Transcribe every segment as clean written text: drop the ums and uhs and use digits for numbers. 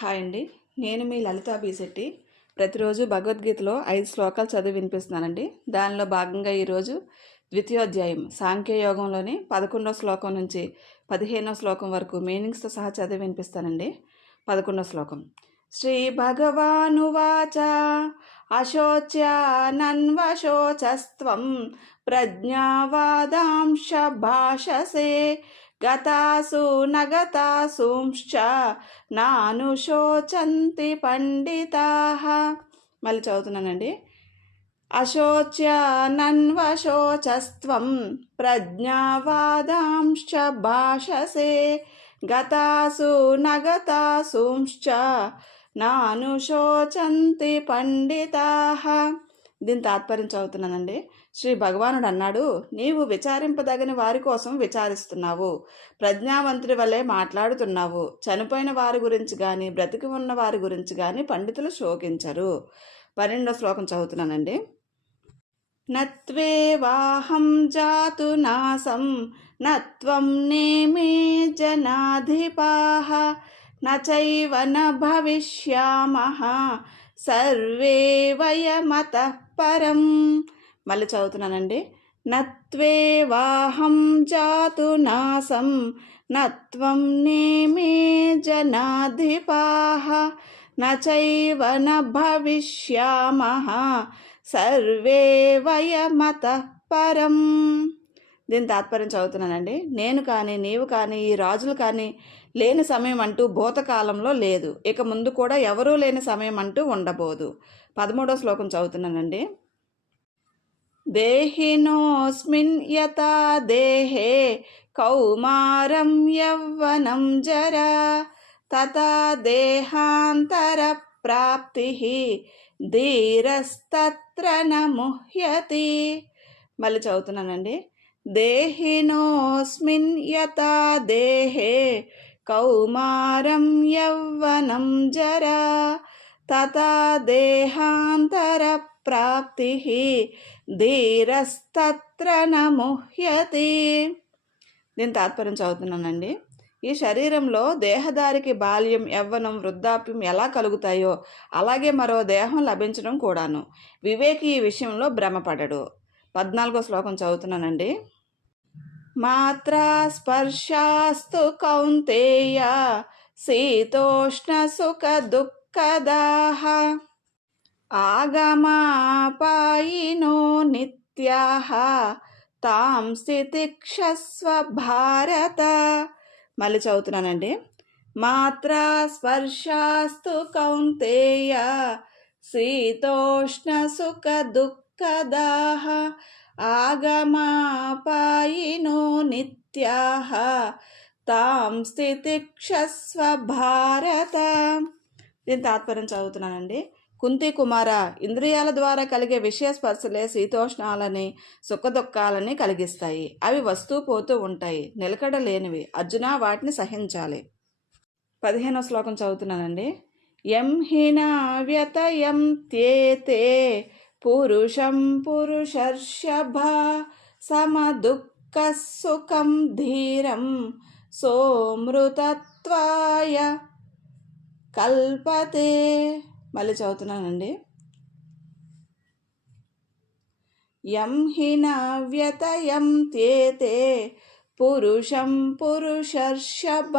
Hi అండి, నేను మీ లలితా బీశెట్టి. ప్రతిరోజు భగవద్గీతలో 5 శ్లోకాలు చదివి వినిపిస్తున్నానండి. దానిలో భాగంగా ఈరోజు ద్వితీయోధ్యాయం సాంఖ్యయోగంలోని 11వ శ్లోకం నుంచి 15వ శ్లోకం వరకు మీనింగ్స్తో సహా చదివి వినిపిస్తానండి. 11వ శ్లోకం. శ్రీ భగవానువాచ అశోచ్యానన్వశోచస్త్వం ప్రజ్ఞావాదాంశ భాషసే గతాసు నగతాసుంశ్చ నానుశోచంతి పండితాః. మళ్ళీ చదువుతున్నానండి. అశోచ్యానన్వశోచస్త్వం ప్రజ్ఞావాదాంశ్చ భాషసే గతాసు నగతాసుంశ్చ నానుశోచంతి పండితాః. దీని తాత్పర్యం చదువుతున్నానండి. శ్రీ భగవానుడు అన్నాడు, నీవు విచారింపదగని వారి కోసం విచారిస్తున్నావు, ప్రజ్ఞావంతుడి వల్లే మాట్లాడుతున్నావు. చనిపోయిన వారి గురించి కానీ బ్రతికి ఉన్న వారి గురించి కానీ పండితులు శోకించరు. 12వ శ్లోకం చదువుతున్నానండి. నత్వేవాహం జాతు నాసం నత్వం నేమే జనాధిపాః నచైవ న భవిష్యామః సర్వే వయమతః పరం. మళ్ళీ చదువుతున్నానండి. నత్వేవాహం జాతు నాసం నత్వం నేమే జనాధిపాః నచైవ న భవిష్యామః సర్వే వయమతః పరం. దీని తాత్పర్యం చదువుతున్నానండి. నేను కానీ నీవు కానీ ఈ రాజులు కానీ లేని సమయం అంటూ భూతకాలంలో లేదు, ఇక ముందు కూడా ఎవరూ లేని సమయం అంటూ ఉండబోదు. 13వ శ్లోకం చదువుతున్నానండి. దేహినోస్మిన్ యథా దేహే కౌమారం యవ్వనం జరా తథా దేహాంతర ప్రాప్తిః ధీరస్తత్ర న ముహ్యతి. మళ్ళీ చదువుతున్నానండి. దేహినోస్మిన్ యథా దేహే కౌమారం యవ్వనం జరా తథా దేహాంతర ప్రాప్తిః ధీరస్తత్ర న ముహ్యతి. దీని తాత్పర్యం చదువుతున్నానండి. ఈ శరీరంలో దేహదారికి బాల్యం, యవ్వనం, వృద్ధాప్యం ఎలా కలుగుతాయో అలాగే మరో దేహం లభించడం కూడాను. వివేకి ఈ విషయంలో భ్రమపడడు. 14వ శ్లోకం చదువుతున్నానండి. మాత్రా స్పర్శాస్తు కౌంతేయ శీతోష్ణ సుఖ దుఃఖదాః ఆగమాపాయినో నిత్యాః తాం స్థితిక్షస్వ భారత. మళ్ళీ చదువుతున్నానండి. మాత్రా స్పర్శాస్తు కౌంతేయ శీతోష్ణ సుఖ దుఃఖదాః ఆగమాపాయినో నిత్యాః తాం స్థితిక్షస్వ భారత. దీని తాత్పర్యం చదువుతున్నానండి. కుంతి కుమార, ఇంద్రియాల ద్వారా కలిగే విషయ స్పర్శలే శీతోష్ణాలని సుఖదుఖాలని కలిగిస్తాయి. అవి వస్తూ పోతూ ఉంటాయి, నిలకడ లేనివి. అర్జున, వాటిని సహించాలి. 15వ శ్లోకం చదువుతున్నానండి. యం హినా వ్యతయం త్యేతే పురుషం పురుషర్షభ సమదుఃఖ సుఖం ధీరం సోమృతత్వాయ కల్పతే. మళ్ళీ చదువుతున్నానండి. యం హినా వ్యతయం త్యేతే పురుషం పురుషర్షభ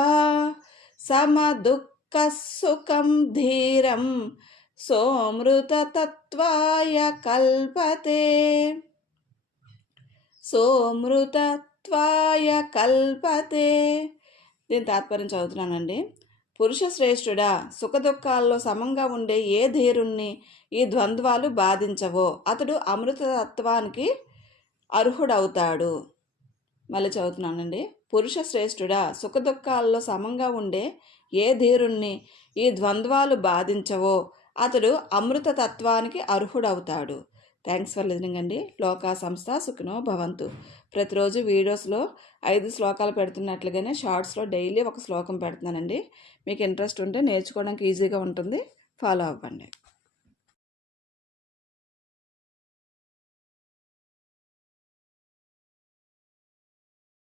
సమదుఃఖ సుఖం ధీరం సోమృతత్వాయ కల్పతే. సోమృతత్వాయ కల్పతే. దీని తాత్పర్యం చదువుతున్నానండి. పురుష శ్రేష్ఠుడా, సుఖదుఖాల్లో సమంగా ఉండే ఏ ధీరుణ్ణి ఈ ద్వంద్వాలు బాధించవో అతడు అమృతత్వానికి అర్హుడవుతాడు. మళ్ళీ చదువుతున్నానండి. పురుష శ్రేష్ఠుడా, సుఖదుఖాల్లో సమంగా ఉండే ఏ ధీరుణ్ణి ఈ ద్వంద్వాలు బాధించవో అతడు అమృతతత్వానికి అర్హుడవుతాడు. థ్యాంక్స్ ఫర్ లిజనింగ్ అండి. లోకా సంస్థ సుఖినో భవంతు. ప్రతిరోజు వీడియోస్లో 5 శ్లోకాలు పెడుతున్నట్లుగానే షార్ట్స్లో డైలీ ఒక శ్లోకం పెడుతున్నానండి. మీకు ఇంట్రెస్ట్ ఉంటే నేర్చుకోవడానికి ఈజీగా ఉంటుంది, ఫాలో అవ్వండి.